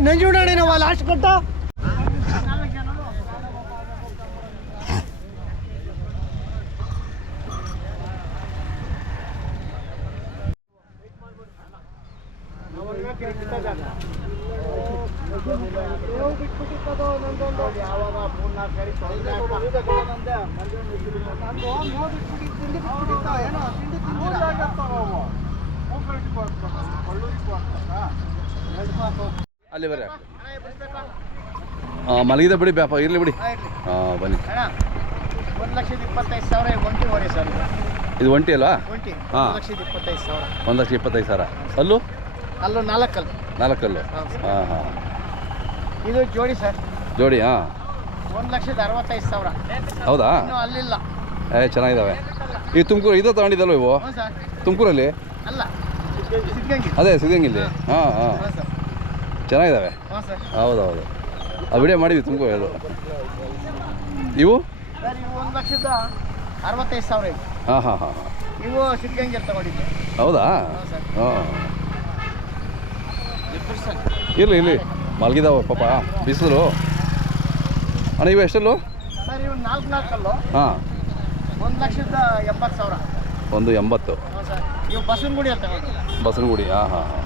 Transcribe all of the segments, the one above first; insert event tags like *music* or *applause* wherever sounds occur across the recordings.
ನಂಜುಂಡಣ್ಣನವ last ಕಟ್ಟ ಅಲ್ಲಿ ಬರ್ರಿ ಹಾಂ ಮಲಗಿದ ಬಿಡಿ ಬ್ಯಾಪ ಇರಲಿ ಬಿಡಿ. ಹಾಂ ಬನ್ನಿ. ಒಂದು ಲಕ್ಷದ ಇಪ್ಪತ್ತೈದು ಸಾವಿರ ಒಂಟಿ ಓಡಿ ಸರ್ ಇದು. ಒಂಟಿ ಅಲ್ವಾ? ಹಾಂ. ಲಕ್ಷದ ಇಪ್ಪತ್ತೈದು ಸಾವಿರ. ಒಂದು ಲಕ್ಷ ಇಪ್ಪತ್ತೈದು ಸಾವಿರ. ಅಲ್ಲೂ ಅಲ್ಲೂ ನಾಲ್ಕಲ್ಲು. ನಾಲ್ಕಲ್ಲು. ಹಾಂ ಹಾಂ ಇದು ಜೋಡಿ ಸರ್. ಜೋಡಿ ಹಾಂ. ಒಂದು ಲಕ್ಷದ ಅರವತ್ತೈದು ಸಾವಿರ. ಹೌದಾ? ಅಲ್ಲಿಲ್ಲ. ಏ ಚೆನ್ನಾಗಿದ್ದಾವೆ ಈ ತುಮಕೂರು ಇದು ತಗೊಂಡಿದ್ದಲ್ವ ಇವು? ತುಮಕೂರಲ್ಲಿ? ಅಲ್ಲ ಅದೇ ಸಿದ್ಧಂಗಿಲ್ಲಿ ಹಾಂ. ಹಾಂ ಚೆನ್ನಾಗಿದ್ದಾವೆ? ಹೌದೌದು ಸರ್. ಹೌದು ಹೌದು ಆ ವಿಡಿಯೋ ಮಾಡಿದ್ವಿ ತುಂಬ ಅದು ಇವು? ಒಂದು ಲಕ್ಷದ ಅರವತ್ತೈದು ಸಾವಿರ ಹಾಂ ಹಾಂ ಹಾಂ ಇವು ತಗೊಂಡಿದ್ದೆ. ಹೌದಾ? ಇರ್ಲಿ ಇರ್ಲಿ ಹಾಂ ಇರಲಿ ಇರಲಿ. ಮಲಗಿದಾವೆ ಪಾಪ ಬಿಸಿಲು. ಅಣ್ಣ ಇವು ಎಷ್ಟಲ್ಲು? ನಾಲ್ಕು ನಾಲ್ಕಲ್ಲು ಹಾಂ. ಒಂದು ಲಕ್ಷದ ಎಂಬತ್ತು ಸಾವಿರ. ಒಂದು ಎಂಬತ್ತು. ಬಸವನಗುಡಿ ಅಂತ ಬಸವನಗುಡಿ ಹಾಂ ಹಾಂ ಹಾಂ.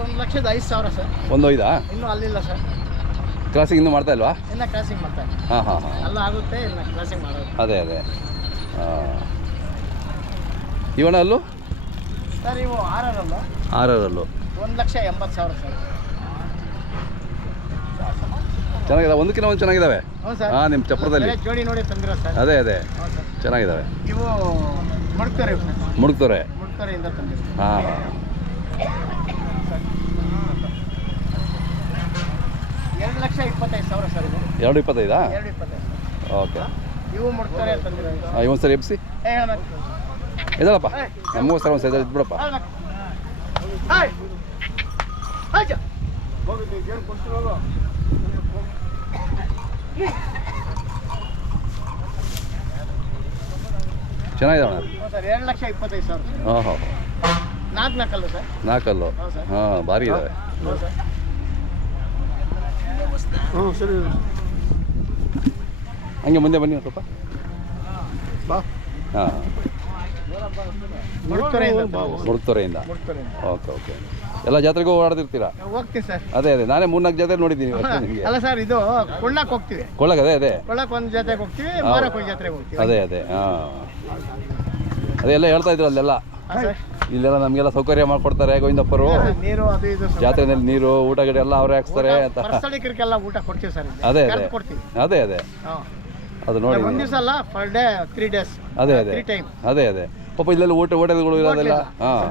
ಒಂದು ಲಕ್ಷದ ಐದು ಸಾವಿರ ಸರ್. ಒಂದು ಐದಾ? ಇನ್ನೂ ಅಲ್ಲಿಲ್ಲ ಸರ್. ಕ್ರಾಸಿಂಗ್ ಇನ್ನೂ ಮಾಡ್ತಾ ಇಲ್ವಾ? ಇನ್ನು ಕ್ರಾಸಿಂಗ್ ಮಾಡ್ತಾರೆ ಹಾಂ ಹಾಂ ಹಾಂ. ಅಲ್ಲ ಆಗುತ್ತೆ ಇಲ್ಲ ಕ್ರಾಸಿಂಗ್ ಮಾಡೋದು. ಅದೇ ಅದೇ. ಹಾಂ. ಇವಣ್ಣ ಅಲ್ಲೂ? ಸರ್ ಇವು ಆರರಲ್ಲ. ಆರಲ್ಲು ಒಂದು ಲಕ್ಷ ಎಂಬತ್ತು ಸಾವಿರ ಸರ್. ಚೆನ್ನಾಗಿದೆ ಒಂದಕ್ಕಿಂತ ಒಂದು ಚೆನ್ನಾಗಿದ್ದಾವೆ ಹ್ಞೂ ಸರ್. ಹಾಂ ನಿಮ್ಮ ಚಪ್ಪರದಲ್ಲಿ ಬೇರೆ ಜೋಡಿ ನೋಡಿ ತಂದಿರೋ ಸರ್. ಅದೇ ಅದೇ. ಹ್ಞೂ ಸರ್. ಚೆನ್ನಾಗಿದ್ದಾವೆ ಇವು ಮುಡ್ತಾರೆ ಮುಡುಕ್ತವ್ರೆ ಮುಡ್ತಾರೆಯಿಂದ ತಂದಿರೋ ಹಾಂ ಹಾಂ. ಲಕ್ಷ ಇಪ್ಪತ್ತೈದು ಸಾವಿರ ಸರ್ ಇದು. ಎರಡು ಇಪ್ಪತ್ತೈದಾ? ಎರಡು ಇಪ್ಪತ್ತೈದು ಓಕೆ. ಇವು ಮುಡ್ತಾರೆ ತಂದಿರೋ ಹಾಂ ಇವೊಂದು ಸರಿ ಎಬ್ಸಿ? ಏ ಒಂದು ಇದ್ಬಿಡಪ್ಪ. ಹಾಯ್. ಆಯ್ತು ಚೆನ್ನಾಗಿದ್ದಾವೆ ಹ್ಞೂ ಸರ್ ಎರಡು ಲಕ್ಷ ಇಪ್ಪತ್ತೈದು ಸಾವಿರ ಹಾಂ ಹಾಂ ನಾಲ್ಕು ನಾಲ್ಕಲ್ಲು ಸರ್. ನಾಲ್ಕಲ್ಲು. ಹಾಂ ಭಾರಿ ಇದ್ದಾವೆ ಹ್ಞೂ ಸರಿ. ಹಂಗೆ ಮುಂದೆ ಬನ್ನಿ ಸ್ವಲ್ಪ. ಬಾ. ಹಾಂ. ಮುಡ್ತರೆಯಿಂದ ಬಾ. ಮುಡುಕ್ತೊರೆಯಿಂದ ಮುಡ್ತರೆಯಿಂದ ಓಕೆ ಓಕೆ. ಎಲ್ಲ ಜಾತ್ರೆಗೂ ಓಡಾಡ್ತಿರ್ತೀರಾ? ಹೋಗ್ತೀನಿ ಸರ್. ಅದೇ ಅದೇ. ನಾನೇ ಮೂರ್ನಾಲ್ಕು ಜಾತ್ರೆ ನೋಡಿದ್ದೀನಿ *laughs* ನಿಮಗೆ. ಅಲ್ಲ ಸರ್ ಇದು ಕೊಳ್ಳಕ್ಕೆ ಹೋಗ್ತೀವಿ. ಕೊಳ್ಳಕ್ಕೆ ಅದೇ ಅದೇ. ಕೊಳ್ಳಕ್ಕೆ ಒಂದು ಜಾತ್ರೆಗೆ ಹೋಗ್ತೀವಿ ಮಾರಕ್ಕೆ ಒಂದು ಜಾತ್ರೆಗೆ ಹೋಗ್ತೀವಿ. ಅದೇ ಅದೇ. ಹಾಂ. ಅದೇ ಎಲ್ಲ ಹೇಳ್ತಾ ಇದ್ರು ಅಲ್ಲೆಲ್ಲ. ಇಲ್ಲೆಲ್ಲ ನಮಗೆಲ್ಲ ಸೌಕರ್ಯ ಮಾಡ್ಕೊಡ್ತಾರೆ ಗೋವಿಂದಪ್ಪರು. ನೀರು ಅದು ಇದು ಜಾತ್ರೆನಲ್ಲಿ ನೀರು ಊಟ ಗಿಡ ಎಲ್ಲ ಅವರೇ ಹಾಕ್ಸ್ತಾರೆ ಅಂತ. ಪರ್ಸಳಿಕರಿಗೆಲ್ಲ ಊಟ ಕೊಡ್ತೀವಿ ಸರ್ ಇಲ್ಲಿ. ಅದೇ ಅದೇ. ಕರ್ದು ಕೊಡ್ತೀವಿ. ಅದೇ ಅದೇ. ಹಾಂ. ಅದು ನೋಡಿ. ಒಂದು ದಿವಸ ಅಲ್ಲ ಪರ್ ಡೇ ತ್ರೀ ಡೇಸ್ ಅದೇ ಅದೇ. ತ್ರೀ ಟೈಮ್ ಅದೇ ಅದೇ. ಪಾಪ ಇಲ್ಲೆಲ್ಲ ಊಟ ಹೋಟೆಲ್ಗಳು ಇರೋದಿಲ್ಲ. ಹಾಂ.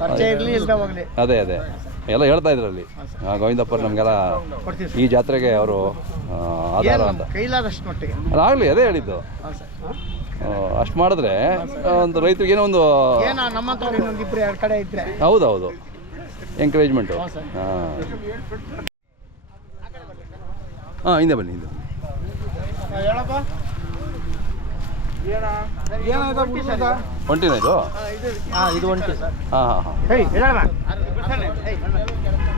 ಪರಿಚಯ ಇರಲಿ ಇಲ್ದ ಹೋಗ್ಲಿ. ಅದೇ ಅದೇ. ಎಲ್ಲ ಹೇಳ್ತಾ ಇದ್ರು ಅಲ್ಲಿ ಹಾಂ ಗೋವಿಂದಪ್ಪರು ನಮಗೆಲ್ಲ ಕೊಡ್ತೀವಿ ಈ ಜಾತ್ರೆಗೆ ಅವರು ಆಧಾರ ಏನು? ಅಂತ. ನಮ್ಮ ಕೈಲಾದಷ್ಟು ಮಟ್ಟಿಗೆ. ಆಗಲಿ ಅದೇ ಹೇಳಿದ್ದು. ಹಾಂ ಸರ್. ಅಷ್ಟು ಮಾಡಿದ್ರೆ ಒಂದು ರೈತರಿಗೆ ಏನೋ ಒಂದು ಹೌದೌದು ನಮ್ಮಂಥವ್ರು ಇನ್ನೊಂದು ಇಬ್ಬರು ಎರಡು ಕಡೆ ಇದ್ರೆ. ಹೌದು ಹೌದು ಎಂಕರೇಜ್ಮೆಂಟು. ಹಾಂ. ಹಾಂ ಹಿಂದೆ ಬನ್ನಿ ಹಿಂದೆ ಒಂಟಿನ ಇದು? ಹಾಂ ಇದು ಒಂಟಿ ಸರ್. ಹಾಂ ಹಾಂ ಹಾಂ.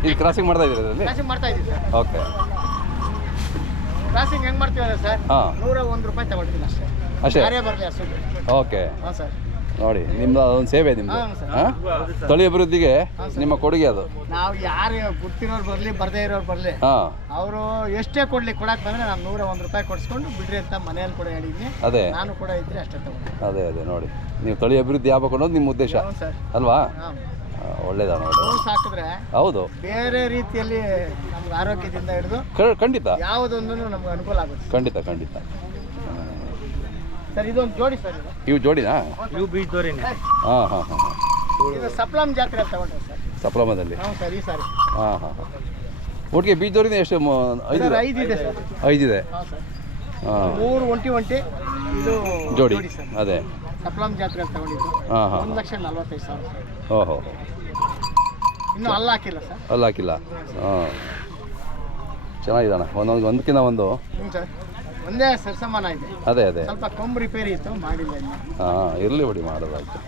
ಇದು ಕ್ರಾಸಿಂಗ್ ಮಾಡ್ತಾ ಇದ್ದೀರಾ ಇದರಲ್ಲಿ? ಕ್ರಾಸಿಂಗ್ ಮಾಡ್ತಾ ಇದ್ದೀವಿ ಸರ್. ಓಕೆ ಕ್ರಾಸಿಂಗ್ ಹೆಂಗೆ ಮಾಡ್ತೀವಿ ಸರ್? ಹಾಂ. ನೂರ ಒಂದು ರೂಪಾಯಿ ತಗೊಳ್ತೀನಿ ಅಷ್ಟೇ. ಅಷ್ಟೇ? ಯಾರೇ ಬರಲಿ ಅಷ್ಟು. ಓಕೆ. ಹಾಂ ಸರ್. ನೋಡಿ ನಿಮ್ದು ಅದೊಂದು ಸೇವೆ ನಿಮ್ದು. ಹಾಂ ಸರ್. ಹಾಂ? ತಳಿ ಅಭಿವೃದ್ಧಿಗೆ ನಿಮ್ಮ ಕೊಡುಗೆ ಅದು. ನಾವು ಯಾರು ಗೊತ್ತಿರೋರು ಬರಲಿ ಬರದೇ ಇರೋರು ಬರಲಿ ಹಾಂ. ಅವರು ಎಷ್ಟೇ ಕೊಡ್ಲಿ ಕೊಡಕ್ ಬಂದ್ರೆ ನಾನು ನೂರ ಒಂದು ರೂಪಾಯಿ ಕೊಡಿಸ್ಕೊಂಡು ಬಿಡ್ರಿ ಅಂತ ಮನೆಯಲ್ಲಿ ಕೂಡ ಹೇಳಿದ್ದೀನಿ ಅದೇ. ನಾನು ಕೂಡ ಇದ್ರೆ ಅಷ್ಟೇ ತಗೊಂಡೆ ಅದೇ ಅದೇ ನೋಡಿ. ನೀವು ತಳಿ ಅಭಿವೃದ್ಧಿ ಆಗ್ಬೇಕು ಅನ್ನೋದು ನಿಮ್ಮ ಉದ್ದೇಶ. ಹ್ಞೂ ಸರ್. ಅಲ್ವಾ? ಹಾಂ. ಆ, ಒಳ್ಳೇದಾ ನೋಡಿ ಹೂ ಸಾಕಿದ್ರೆ ಹೌದು. ಬೇರೆ ರೀತಿಯಲ್ಲಿ ನಮ್ಗೆ ಆರೋಗ್ಯದಿಂದ ಹಿಡಿದು ಕ- ಖಂಡಿತ. ಯಾವುದೊಂದು ನಮ್ಗೆ ಅನುಕೂಲ ಆಗುತ್ತೆ. ಖಂಡಿತ ಖಂಡಿತ. ಸರ್ ಇದೊಂದು ಜೋಡಿ ಸರ್ ಇದು. ಇವು ಜೋಡಿನಾ? ಇವು ದೋರಿನೇ ಹಾಂ ಹಾಂ ಹಾಂ ಹಾಂ. ಇದು ಸಪ್ಲಂ ಜಾತ್ರೆ ತಗೊಂಡ್ರೆ ಸರ್. ಸಪ್ಲಮದಲ್ಲಿ? ಹ್ಞೂ ಸರ್ ಈ ಸಾರಿ. ಹಾಂ ಹಾಂ ಹಾಂ. ಒಟ್ಟಿಗೆ ಬೀಜದವರಿಂದ ಎಷ್ಟು ಮ- ಐದು? ಸರ್ ಐದು ಇದೆ ಸರ್. ಐದಿದೆ? ಹಾಂ ಸರ್. ಹಾಂ. ಮೂರು ಒಂಟಿ ಒಂಟಿ ಇದು ಜೋಡಿ ಸರ್. ಅದೇ. ಸಪ್ಲಮ್ ಜಾತ್ರೆ ತಗೊಂಡಿದ್ದು. ಹಾಂ ಹಾಂ. ಒಂದು ಲಕ್ಷ ನಲ್ವತ್ತೈದು ಸಾವಿರ ಸರ್. ಓಹೋ ಇನ್ನೂ ಅಲ್ಲ ಹಾಕಿಲ್ಲ ಸರ್. ಅಲ್ಲ ಹಾಕಿಲ್ಲ? ಹಾಂ. ಚೆನ್ನಾಗಿದ್ದಾನೆ? ಒಂದೊಂದು ಒಂದಕ್ಕಿಂತ ಒಂದು? ಹ್ಞೂ ಸರ್. ಒಂದೇ ಸರ್ಸಮಾನ ಇದೆ. ಅದೇ ಅದೇ. ಸ್ವಲ್ಪ ಕೊಂಬ್ ರಿಪೇರಿ ಇತ್ತು ಮಾಡಿಲ್ಲ ಹಾಂ ಇರಲಿ ಬಿಡಿ ಮಾಡೋದಾಯ್ತು.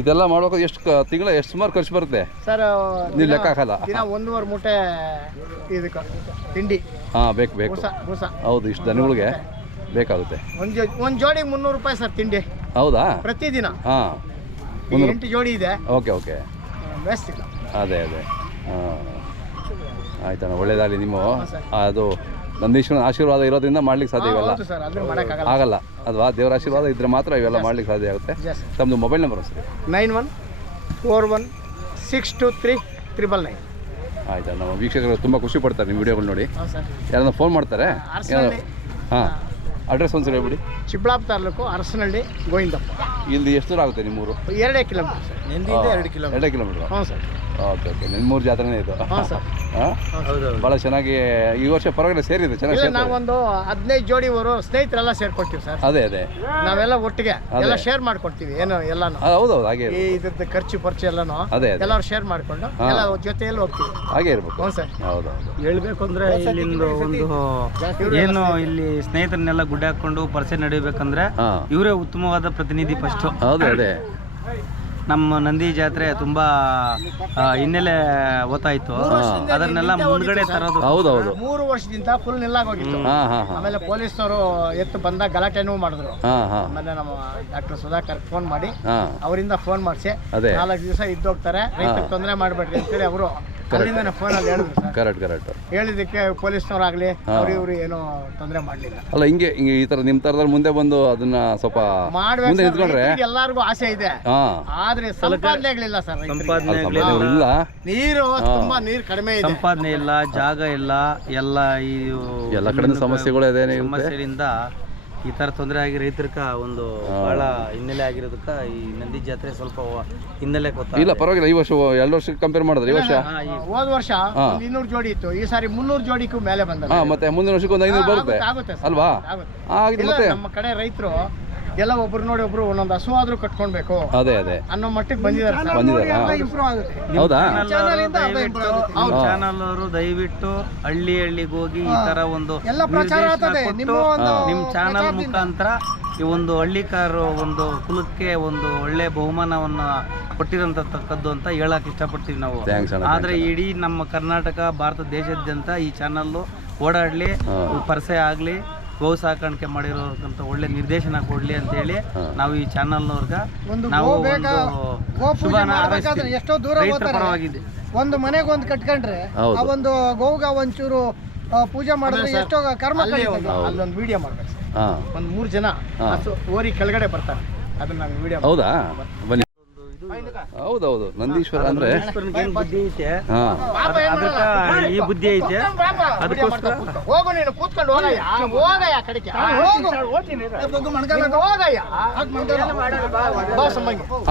ಇದೆಲ್ಲ ಮಾಡ್ಬೇಕು ಎಷ್ಟು ತಿಂಗಳ ಎಷ್ಟು ಸುಮಾರು ಖರ್ಚು ಬರುತ್ತೆ? ಸರ್ ನೀವು ಲೆಕ್ಕ ಹಾಕಲ್ಲ. ದಿನ ಒಂದೂವರೆ ಮೂಟೆ ಇದಕ್ಕೆ ತಿಂಡಿ. ಹಾಂ ಬೇಕು ಬೇಕು. ಬೂಸ ಬೂಸ. ಹೌದು ಇಷ್ಟು ದನಗಳಿಗೆ ಬೇಕಾಗುತ್ತೆ. ಒಂದು ಜೋ ಒಂದು ಜೋಡಿ ಮುನ್ನೂರು ರೂಪಾಯಿ ಸರ್ ತಿಂಡಿ. ಹೌದಾ? ಪ್ರತಿದಿನ. ಹಾಂ. ಈ ಎಂಟು ಜೋಡಿ ಇದೆ. Okay okay. ವೇಸ್ಟ್ ಇಲ್ಲ. ಅದೇ ಅದೇ. ಹಾಂ. ಆಯ್ತಣ್ಣ ಒಳ್ಳೇದಾಗಲಿ ನಿಮ್ಮ. ಅದು ನಂದೀಶ್ವರನ ಆಶೀರ್ವಾದ ಇರೋದ್ರಿಂದ ಮಾಡ್ಲಿಕ್ಕೆ ಸಾಧ್ಯ ಇವೆಲ್ಲ. ಆಗಲ್ಲ. ಅಲ್ವಾ ದೇವರ ಆಶೀರ್ವಾದ ಇದ್ರೆ ಮಾತ್ರ ಇವೆಲ್ಲ ಮಾಡ್ಲಿಕ್ಕೆ ಸಾಧ್ಯ ಆಗುತ್ತೆ. ನಮ್ದು ತಮ್ಮದು ಮೊಬೈಲ್ ನಂಬರ್ ಸರಿ. Nine one four one six two three triple nine. ಆಯ್ತಾ ನಮ್ಮ ವೀಕ್ಷಕರು ತುಂಬ ಖುಷಿ ಪಡ್ತಾರೆ ನಿಮ್ಮ ವಿಡಿಯೋಗಳು ನೋಡಿ. ಯಾರನ್ನ ಫೋನ್ ಮಾಡ್ತಾರೆ? ಹಾಂ ಅಡ್ರೆಸ್ ಒಂದು ಸರಿ ಹೇಳ್ಬಿಡಿ. ಚಿಕ್ಕಬಳ್ಳಾಪುರ ತಾಲೂಕು ಅರಸನಹಳ್ಳಿ ಗೋವಿಂದಪ್ಪ. ಇಲ್ಲಿ ಎಷ್ಟು ದೂರ ಆಗುತ್ತೆ ನಿಮ್ಮೂರು? ಎರಡೇ ಕಿಲೋಮೀಟರ್ ಸರ್. ನಿಂದಿಂದ ಎರಡು ಕಿಲೋಮೀಟರ್. ಎರಡೇ ಕಿಲೋಮೀಟರ್. ಹ್ಞೂ ಸರ್. ಓಕೆ ಓಕೆ ನಿಮ್ಮೂರು ಜಾತ್ರೆನೇ ಇದು. ಹಾಂ ಸರ್ ಹಾಂ? ಭಾಳ ಚೆನ್ನಾಗಿ ಈ ವರ್ಷ ಪರವಾಗಿಲ್ಲ ಸೇರಿದೆ ಚೆನ್ನಾಗಿ ಸೇರ್ತದೆ ನಾವೊಂದು ಹದಿನೈದು ಜೋಡಿವರು ಸ್ನೇಹಿತರೆಲ್ಲ ಸೇರ್ಕೊಡ್ತೀವಿ ಸರ್ ಅದೇ ಅದೇ. ನಾವೆಲ್ಲ ಒಟ್ಟಿಗೆ ಎಲ್ಲ ಶೇರ್ ಮಾಡ್ಕೊಡ್ತೀವಿ ಏನು ಎಲ್ಲಾನು. ಆ, ಹೌದೌದು ಹಾಗೆ ಈ ಇರ್ಬೇಕು. ಇದ್ರದ್ದು ಖರ್ಚು ಪರ್ಚು ಎಲ್ಲಾನು ಅದೇ ಅದೇ. ಎಲ್ಲರೂ ಶೇರ್ ಮಾಡ್ಕೊಂಡು ಎಲ್ಲ ಜೊತೆಯಲ್ಲಿ ಹೋಗ್ತೀವಿ. ಹಾಗೆ ಇರಬೇಕು. ಹ್ಞೂ ಸರ್ ಹೌದೌದು. ಹೇಳ್ಬೇಕು ಅಂದ್ರೆ ಇಲ್ಲಿಂದ ಒಂದು ಏನು ಇಲ್ಲಿ. ಸ್ನೇಹಿತರನ್ನೆಲ್ಲ ಗುಡ್ಡೆ ಹಾಕೊಂಡು ಪರಿಚಯ ನಡಿಬೇಕಂದ್ರೆ ಹಾಂ. ಇವರೇ ಉತ್ತಮವಾದ ಪ್ರತಿನಿಧಿ ಫಸ್ಟ್ ಹೌದು ಅದೇ. ನಮ್ಮ ನಂದಿ ಜಾತ್ರೆ ತುಂಬಾ ಆ, ಹಿನ್ನೆಲೆ ಓತಾಯ್ತು ಅದನ್ನೆಲ್ಲ ಮುಂದ್ಗಡೆ ತರೋದು. ಹೌದೌದು. ಮೂರು ವರ್ಷದಿಂದ ಫುಲ್ ನಿಲ್ಲಾಗೋಗಿತ್ತು. ಹೋಗಿತ್ತು ಆಮೇಲೆ ಪೊಲೀಸ್ ಆಮೇಲೆ ಪೊಲೀಸರು ಎತ್ತು ಬಂದಾಗ ಗಲಾಟೆನೂ ಮಾಡಿದ್ರು. ಹಾಂ ಹಾಂ. ಆಮೇಲೆ ನಮ್ಮ ಡಾಕ್ಟರ್ ಸುಧಾಕರ್ ಫೋನ್ ಮಾಡಿ ಹಾಂ. ಅವರಿಂದ ಫೋನ್ ಮಾಡಿಸಿ ಅದೇ. ನಾಲ್ಕು ದಿವಸ ಇದ್ದೋಗ್ತಾರೆ ರೈತರಿಗೆ ತೊಂದರೆ ಮಾಡ್ಬೇಡ್ರಿ ಅಂತೇಳಿ ಅವರು ಅಲ್ಲಿಂದ ಫೋನಲ್ಲಿ ಹೇಳಿದ್ರು ಸರ್. Correct correct. ಹೇಳಿದ್ದಕ್ಕೆ ಪೊಲೀಸ್ನವರಾಗಲಿ ಅವ್ರು ಇವರು ಏನೋ ತೊಂದರೆ ಮಾಡಲಿಲ್ಲ. ಅಲ್ಲ ಹಿಂಗೆ ಹಿಂಗೆ ಈ ತರ ನಿಮ್ಮ ಥರದಲ್ಲಿ ಮುಂದೆ ಬಂದು ಅದನ್ನ ಸ್ವಲ್ಪ ಮುಂದೆ ಸರ್, ನಿಂತ್ಕೊಂಡ್ರೆ? ಎಲ್ಲರಿಗೂ ಆಸೆ ಇದೆ. ಹಾ. ಆದ್ರೆ ಸಂಪಾದನೆಗಳಿಲ್ಲ ಸರ್ ರೈತರಿಗೆ. ಸಂಪಾದನೆ ಇಲ್ಲ. ನೀರು ತುಂಬಾ ನೀರು ಕಡಿಮೆ ಇದೆ. ಸಂಪಾದನೆ ಇಲ್ಲ ಜಾಗ ಇಲ್ಲ ಎಲ್ಲ ಈ ಎಲ್ಲ ಕಡೆ ಸಮಸ್ಯೆಗಳು ಇದೆ ಸಮಸ್ಯೆಯಿಂದ ಈ ತರ ತೊಂದರೆ ಆಗಿ ರೈತರಕ ಒಂದು ಬಹಳ ಹಿನ್ನೆಲೆ ಆಗಿರೋದಕ್ಕ ಈ ನಂದಿ ಜಾತ್ರೆ ಸ್ವಲ್ಪ ಹಿನ್ನೆಲೆ ಇಲ್ಲ ಪರವಾಗಿಲ್ಲ. ಈ ವರ್ಷ ಎರಡು ವರ್ಷ ಕಂಪೇರ್ ಮಾಡಿದ್ರೆ ಈ ವರ್ಷ. ಹೋದ ವರ್ಷ ಇನ್ನೂರು ಜೋಡಿ ಇತ್ತು. ಈ ಸಾರಿ ಮುನ್ನೂರು ಜೋಡಿಗೂ ಮೇಲೆ ಬಂದ ಮತ್ತೆ ಮುಂದಿನ ವರ್ಷಕ್ಕೆ ಒಂದು ಐನೂರು ಬರುತ್ತೆ. ಅಲ್ವಾ? ಆಗುತ್ತೆ. ಆಗಿದೆ ಮತ್ತೆ ನಮ್ಮ ಕಡೆ ರೈತರು ಎಲ್ಲ ಒಬ್ರು ನೋಡಿ ಒಬ್ರು ಒಂದೊಂದು ಹಸು ಆದ್ರೂ ಕಟ್ಕೊಳ್ಬೇಕು ಅದೇ ಅದೇ. ಅನ್ನೋ ಮಟ್ಟಿಗೆ ಬಂದಿದ್ದಾರೆ ಸರ್. ಬಂದಿದ್ದಾರಾ? ಇಂಪ್ರೂವ್ ಆಗುತ್ತೆ. ಹೌದಾ? ದಯವಿಟ್ಟು ಚಾನಲ್ ಅವರು ದಯವಿಟ್ಟು ಹಳ್ಳಿ ಹಳ್ಳಿಗೆ ಹೋಗಿ ಈ ತರ ಒಂದು ಎಲ್ಲ ಪ್ರಚಾರ ನಿರ್ದೇಶನ ಆಗ್ತದೆ. ಕೊಟ್ಟು ನಿಮ್ಮ ಒಂದು ನಿಮ್ಮ ಚಾನಲ್ ಮುಖಾಂತರ ಈ ಒಂದು ಹಳ್ಳಿಕಾರು ಒಂದು ಕುಲಕ್ಕೆ ಒಂದು ಒಳ್ಳೆ ಬಹುಮಾನವನ್ನ ಕೊಟ್ಟಿರಂತಕ್ಕದ್ದು ಅಂತ ಹೇಳಕ್ ಇಷ್ಟಪಡ್ತೀವಿ ನಾವು. Thanks ಅಣ್ಣ, ಆದ್ರೆ ಇಡೀ ನಮ್ಮ ಕರ್ನಾಟಕ ಭಾರತ ದೇಶಾದ್ಯಂತ ಈ ಚಾನಲ್ ಓಡಾಡ್ಲಿ ಪರಿಸೆ ಆಗ್ಲಿ ಗೋ ಸಾಕಾಣಿಕೆ ಮಾಡಿರೋಕ್ಕಂತ ಒಳ್ಳೆ ನಿರ್ದೇಶನ ಕೊಡ್ಲಿ ಅಂತ ಹೇಳಿ ನಾವು ಈ ಚಾನಲ್ ನಾವು ಶುಭನ. ಎಷ್ಟೋ ದೂರ ಪರವಾಗಿದೆ ಒಂದು ಮನೆಗೆ ಒಂದು ಕಟ್ಕೊಂಡ್ರೆ ಆ ಒಂದು ಗೋಗ ಒಂಚೂರು ಆ, ಪೂಜೆ ಮಾಡಿದ್ರೆ ಎಷ್ಟೋ ಕರ್ಮ ಅಲ್ಲೊಂದು ವಿಡಿಯೋ ಮಾಡ್ಬೇಕು ಒಂದ್ ಮೂರ್ ಒಂದು ಮೂರು ಜನ ಓರಿ ಕೆಳಗಡೆ ಬರ್ತಾರೆ. ಅದನ್ನ ವಿಡಿಯೋ ಹೌದಾ? ಬನ್ನಿ. ಹೌದೌದು ನಂದೀಶ್ವರ ಅಂದ್ರೆ ಈಶ್ವರನಿಗೆ ಏನ್ ಬುದ್ಧಿ ಐತೆ? ಹಾಂ. ಅದ್- ಅದಕ್ಕ ಈ ಬುದ್ಧಿ ಐತೆ? ಅದಕ್ಕೋಸ್ಕರ? ಹೋಗು ನೀನು ಕೂತ್ಕೊಂಡು ಹೋಗಯ್ಯ. ಹೋಗಯ್ಯ ಕಡೆಗೆ. ಹೋಗಯ್ಯ. ಬಾ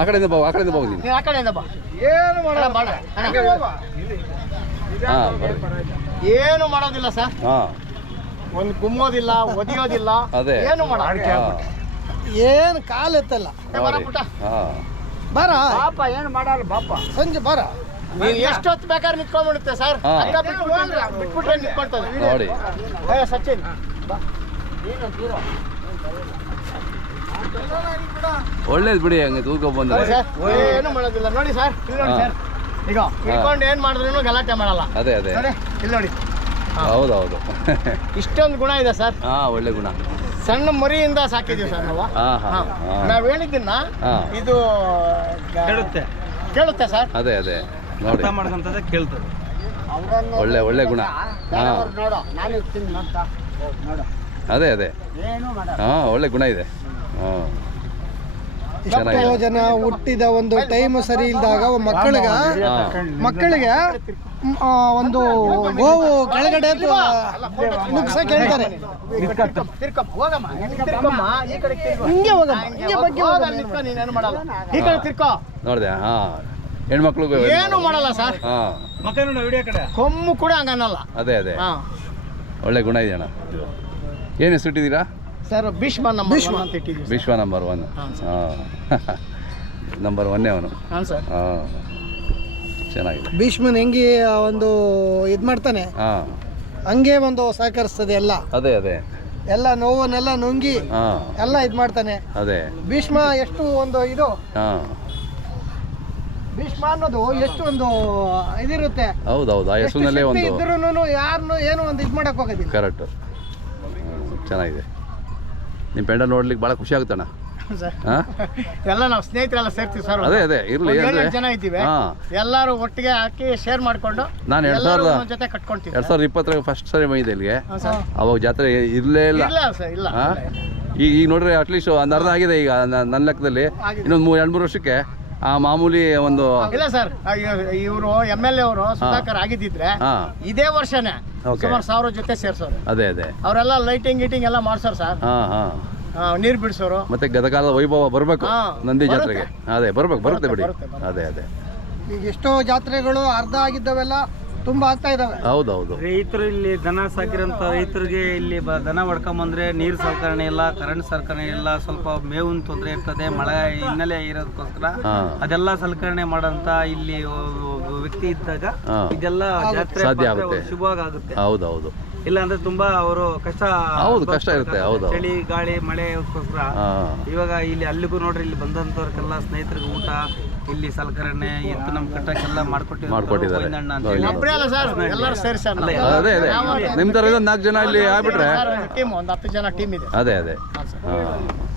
ಆ ಕಡೆಯಿಂದ ಬಾ ಆ ಕಡೆಯಿಂದ ಹೋಗಿ ನೀನು. ಆ ಕಡೆಯಿಂದ ಬಾ. ಏನು ಮಾಡ ಹಾಂ ಏನು ಮಾಡೋದಿಲ್ಲ ಸರ್? ಹಾಂ. ಒಂದು ಗುಮ್ಮೋದಿಲ್ಲ ಒದಿಯೋದಿಲ್ಲ. ಅದೇ. ಏನು ಮಾಡ ಏನು ಕಾಲು ಎತ್ತಲ್ಲ? ಹಾಂ. ಬರ. ಪಾಪ ಏನು ಮಾಡಲ್ಲ ಬಾಪ ಸಂಜೆ ಬರ. ನೀನು ಎಷ್ಟೊತ್ತು ಬೇಕಾದ್ರೆ ನಿಂತ್ಕೊಂಡ್ಬಿಡುತ್ತೆ ಸರ್? ಹಾ. ಅಕ್ಕ ಬಿಟ್ಬಿಟ್ರೆ ಬಿಟ್ಬಿಟ್ರೆ ನಿಂತ್ಕೊಳ್ತದೆ? ನೋಡಿ. ಏ ಸಚಿನ್. ಬಾ. ಒಳ್ಳೇದು ಬಿಡಿ ಹಂಗೆ ತೂಕ ಬಂದ್ರೆ. ಸರ್, ಏನು ಮಾಡೋದಿಲ್ಲ. ನೋಡಿ ಸರ್ ಇಲ್ಲಿ ನೋಡಿ ಹಾ. ಸರ್ ಈಗ ಹಿಡ್ಕೊಂಡು ಏನು ಮಾಡಿದ್ರು ಗಲಾಟೆ ಮಾಡಲ್ಲ. ಅದೇ ಅದೇ. ನೋಡಿ ಇಲ್ಲಿ ನೋಡಿ. ಹೌದೌದು. ಇಷ್ಟೊಂದು ಗುಣ ಇದೆ ಸರ್. ಹಾಂ ಒಳ್ಳೆ ಗುಣ. ಸಣ್ಣ ಮರಿಯಿಂದ ಸಾಕಿದೀವಿ ಸರ್ ನಾವು. ಹಾಂ ಹಾಂ ನಾವು ನಾವ್ ಹೇಳಿದ್ದನ್ನ ಹಾಂ. ಇದು ಗ- ಕೇಳುತ್ತೆ. ಕೇಳುತ್ತೆ ಸರ್? ಅದೇ ಅದೇ. ನೋಡಿ. ಅರ್ಥ ಮಾಡ್ಕೊಂತದ ಕೇಳ್ತದೆ. ಒಳ್ಳೆ ಒಳ್ಳೆ ಗುಣ. ಹಾಂ. ನೋಡು. ನಾನು ಇರ್ತೀನಿ ಅಂತ. ನೋಡು ಅದೇ ಅದೇ. ಏನು ಮಾಡ ಹಾಂ ಒಳ್ಳೆ ಗುಣ ಇದೆ. ಹಾಂ ಚೆನ್ನಾಗಿದೆ. ಜನ ಹುಟ್ಟಿದ ಒಂದು ಟೈಮ್ ಸರಿ ಇಲ್ದಾಗ ಮಕ್ಕಳಿಗೆ ಮಕ್ಕಳಿಗೆ ಒಂದು ಗೋವು ಕೆಳಗಡೆ ನುಗ್ಸಕ್ ಹೇಳ್ತಾರೆ ತಿರ್ಕಪ್ಪ. ಹೋಗಮ್ಮ. ತಿರ್ಕಮ್ಮ ಈ ಕಡೆ ತಿರ್ಗು. ಹಿಂಗೆ ಹೋಗಮ್ಮ ಹಿಂಗೆ ಬಗ್ಗೆ ಹೋಗು, ಅಲ್ಲಿ ನಿಂತ್ಕೊ, ನೀನೇನು ಮಾಡಲ್ಲ. ಈ ಕಡೆ ತಿರ್ಕೋ. ನೋಡಿದೆ ಹಾಂ. ಹೆಣ್ಮಕ್ಳಿಗೂ ಏನು ಮಾಡಲ್ಲ ಸರ್. ಹಾಂ. ಮಕ್ಕ ವಿಡಿಯೋ ಕಡೆ. ಕೊಮ್ಮು ಕೂಡ ಹಂಗನ್ನಲ್ಲ. ಅದೇ ಅದೇ. ಹಾ. ಒಳ್ಳೆ ಗುಣ ಇದೆಯಣ್ಣ. ಏನು ಹೆಸರು ಇಟ್ಟಿದ್ದೀರಾ? ಸರ್ ಭೀಷ್ಮ ನಮ್ಮ ಅಂತ ಇಟ್ಟಿದ್ದೀವಿ ಸರ್. ವಿಶ್ವ ನಂಬರ್ ಒನ್ ಹಾಂ, ಹಾಂ. ನಂಬರ್ ಒನ್ನೇ ಅವನು. ಹಾಂ ಸರ್. ಹಾಂ. ಚೆನ್ನಾಗಿದೆ. ಭೀಷ್ಮನ್ ಹೆಂಗೆ ಆ ಒಂದು ಇದು ಮಾಡ್ತಾನೆ? ಹಾಂ. ಹಂಗೆ ಒಂದು ಸಹಕರಿಸ್ತದೆ ಎಲ್ಲ. ಅದೇ ಅದೇ. ಎಲ್ಲ ನೋವನ್ನೆಲ್ಲ ನುಂಗಿ ಹಾಂ. ಎಲ್ಲ ಇದು ಮಾಡ್ತಾನೆ. ಅದೇ. ಭೀಷ್ಮ ಎಷ್ಟು ಒಂದು ಇದು? ಹಾಂ. ಭೀಷ್ಮ ಅನ್ನೋದು ಎಷ್ಟು ಒಂದು ಇದಿರುತ್ತೆ. ಹೌದೌದು ಆ ಹೆಸರಿನಲ್ಲೇ ಒಂದು. ಇದ್ರೂ ಯಾರನ್ನು ಏನು ಒಂದು ಇದು ಮಾಡಕ್ ಹೋಗೋದಿಲ್ಲ. ಕರೆಕ್ಟು ಚೆನ್ನಾಗಿದೆ. ನಿಮ್ಮ ಪೆಂಡ ನೋಡ್ಲಿಕ್ಕೆ ಭಾಳ ಖುಷಿ ಆಗುತ್ತಣ್ಣ. ಹಾಂ? ಎಲ್ಲ ನಾವು ಸ್ನೇಹಿತರೆಲ್ಲ ಸೇರ್ತೀವಿ ಸರ್. ಅದೇ ಅದೇ ಇರಲಿ ಒಂದ್ ಜನ ಇದ್ದೀವಿ. ಹಾಂ. ಎಲ್ಲರೂ ಒಟ್ಟಿಗೆ ಹಾಕಿ ಶೇರ್ ಮಾಡಿಕೊಂಡು ನಾನು ಎರಡು ಎಲ್ಲರೂ ಸಾವಿರದ ಒಂದೊಂದ್ ಜೊತೆ ಕಟ್ಕೊಂತೀವಿ ಎರಡು ಸಾವಿರದ ಇಪ್ಪತ್ತರಾಗ ಫಸ್ಟ್ ಸರಿ ಬಂದಿದೆ ಇಲ್ಲಿಗೆ. ಅವಾಗ ಜಾತ್ರೆ ಇರಲೇ ಇಲ್ಲ. ಇಲ್ಲ ಸರ್ ಇಲ್ಲ ಹಾಂ? ಈಗ ಈಗ ನೋಡ್ರಿ ಅಟ್ಲೀಸ್ಟ್ ಒಂದು ಅರ್ಧ ಆಗಿದೆ ಈಗ ನ- ನನ್ನ ಲೆಕ್ಕದಲ್ಲಿ. ಇನ್ನೊಂದು ಮೂರು ಎರಡು ಮೂರು ವರ್ಷಕ್ಕೆ. ಆ ಮಾಮೂಲಿ ಒಂದು ಇಲ್ಲ ಸರ್ ಇವರು ಎಂ ಎಲ್ ಎ ಅವರು ಸುಧಾಕರ್ ಆಗಿದ್ದಿದ್ರೆ ಹಾಂ. ಇದೇ ವರ್ಷನೇ Okay. ಸುಮಾರು ಸಾವಿರ ಜೊತೆ ಸೇರ್ಸೋರು. ಅದೇ ಅದೇ. ಅವರೆಲ್ಲ ಲೈಟಿಂಗ್ ಗೀಟಿಂಗ್ ಎಲ್ಲ ಮಾಡ್ಸೋರು ಸರ್. ಹಾಂ ಹಾಂ. ಆ, ನೀರ್ ಬಿಡಿಸೋರು. ಮತ್ತೆ ಗದಗಾಲ ವೈಭವ ಬರಬೇಕು ಹಾ, ನಂದಿ ಜಾತ್ರೆಗೆ. ಅದೇ ಬರ್ಬೇಕು ಬರುತ್ತೆ ಬಿಡಿ. ಬರುತ್ತೆ. ಅದೇ ಅದೇ. ಈಗ ಎಷ್ಟೋ ಜಾತ್ರೆಗಳು ಅರ್ಧ ಆಗಿದ್ದವೆಲ್ಲ ತುಂಬಾ ಆಗ್ತಾ ಇದಾವೆ. ಹೌದೌದು. ರೈತರು ಇಲ್ಲಿ ದನ ಸಾಕಿರೋಂಥ ರೈತರಿಗೆ ಇಲ್ಲಿ ಬ ದನ ಹೊಡ್ಕೊಂಬಂದ್ರೆ ನೀರು ಸಲಕರಣೆ ಇಲ್ಲ ಕರೆಂಟ್ ಸಲಕರಣೆ ಇಲ್ಲ ಸ್ವಲ್ಪ ಮೇವಿನ ತೊಂದರೆ ಇರ್ತದೆ ಮಳೆ ಹಿನ್ನೆಲೆ ಇರೋದಕ್ಕೋಸ್ಕರ ಹಾಂ. ಅದೆಲ್ಲ ಸಲಕರಣೆ ಮಾಡೋಂಥ ಇಲ್ಲಿ ವ್ಯಕ್ತಿ ಇದ್ದಾಗ ಇದೆಲ್ಲ ಜಾತ್ರೆ ಸಾಧ್ಯ ಪಾತ್ರೆ ಆಗುತ್ತೆ. ಶುಭವಾಗಿ ಆಗುತ್ತೆ ಹೌದೌದು. ಇಲ್ಲ ಅಂದ್ರೆ ತುಂಬಾ ಅವರು ಕಷ್ಟ ಹೌದು, ಕಷ್ಟ ಇರುತ್ತೆ, ಹೌದು. ಚಳಿ ಗಾಳಿ ಮಳೆಗೋಸ್ಕರ. ಅದಕ್ಕೋಸ್ಕರ ಇವಾಗ ಇಲ್ಲಿ ಅಲ್ಲಿಗೂ ನೋಡ್ರಿ ಇಲ್ಲಿ ಬಂದಂತವ್ರಿಗೆಲ್ಲ ಸ್ನೇಹಿತರಿಗೆ ಊಟ ಇಲ್ಲಿ ಸಲಕರಣೆ ಎತ್ತು ನಮ್ ಕಟ್ಟಕ್ಕೆಲ್ಲ ಮಾಡ್ಕೊಟ್ಟಿದ್ದಾರೆ. ಮಾಡ್ಕೊಟ್ಟಿದ್ದಾರೆ. ಅದೇ ಅದೇ ನಿಮ್ಮ ತರ ನಾಲ್ಕು ಜನ ಇಲ್ಲಿ ಆಗ್ಬಿಟ್ರೆ. ಟೀಮ್ ಒಂದು ಹತ್ತು ಜನ ಟೀಮ್ ಇದೆ. ಅದೇ ಅದೇ. ಹಾಂ.